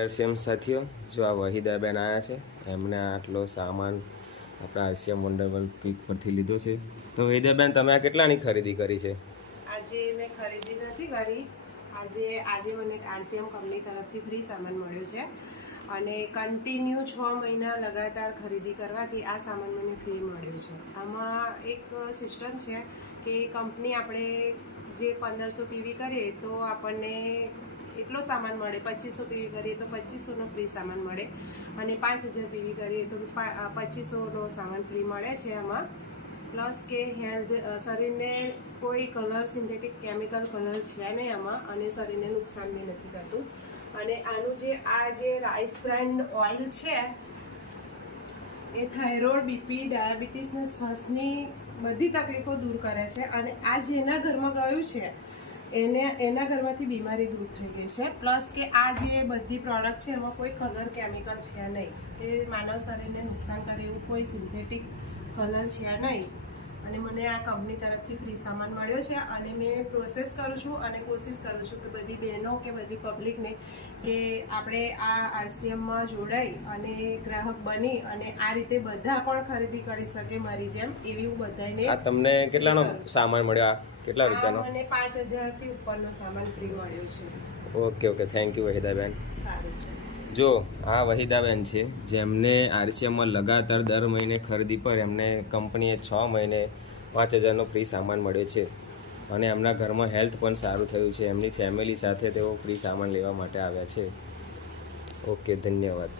RCM સાથીઓ, જો આ વહીદાબેન આવ્યા છે, એમને આટલો સામાન આપણા આરસીએમ વન્ડરવર્લ્ડ પીક પરથી લીધો છે. તો વહીદાબેન, તમે આ કેટલાની ખરીદી કરી છે? આજે મેં ખરીદી નથી કરી. આજે મને આરસીએમ કંપની તરફથી ફ્રી સામાન મળ્યો છે અને કન્ટિન્યુ 6 મહિના લગાતાર ખરીદી કરવાથી આ સામાન મને ફ્રી મળ્યો છે. આમાં એક સિસ્ટમ છે કે કંપની આપણે જે 1500 પીવી કરીએ તો આપણને એટલો સામાન મળે, 2500 પીવી કરીએ તો 2500નો ફ્રી સામાન મળે અને 5000 પીવી કરીએ તો 2500નો સામાન ફ્રી મળે છે. આમાં પ્લસ કે હેલ્થ, શરીરને કોઈ કલર, સિન્થેટિક કેમિકલ કલર છે નહીં આમાં, અને શરીરને નુકસાન બી નથી કરતું. અને આનું જે રાઈસ બ્રાન્ડ ઓઇલ છે એ થાઇરોઇડ, બીપી, ડાયાબિટીસ ને શ્વાસની બધી તકલીફો દૂર કરે છે. અને આ જેના ઘરમાં ગયું છે એના ઘરમાંથી બીમારી દૂર થઈ ગઈ છે. પ્લસ કે આ જે બધી પ્રોડક્ટ છે એમાં કોઈ કલર કેમિકલ છે નહીં, એ માનવ શરીરને નુકસાન કરે એવું કોઈ સિન્થેટિક કલર છે નહીં. અને મને આ કંપની તરફથી ફ્રી સામાન મળ્યો છે અને મેં પ્રોસેસ કરું છું અને કોશિશ કરું છું કે બધી બહેનો કે બધી પબ્લિકને કે આપણે આ આરસીએમમાં જોડાઈ અને ગ્રાહક બની અને આ રીતે બધા પણ ખરીદી કરી શકે મારી જેમ, એવી હું બધાને. આ તમને કેટલાનો સામાન મળ્યો? કેટલા રૂપિયાનો? મને 5000થી ઉપરનો સામાન ફ્રી મળ્યો છે. Okay, thank you Wahidaben. સારું છે. જો આ વહીદાબેન છે, જેમને આરસીએમમાં લગાતાર દર મહિને ખરીદી પર એમને કંપનીએ 6 મહિને 5000નો ફ્રી સામાન મળ્યો છે અને એમના ઘરમાં હેલ્થ પણ સારું થયું છે. એમની ફેમિલી સાથે તેઓ ફ્રી સામાન લેવા માટે આવ્યા છે. ઓકે, ધન્યવાદ.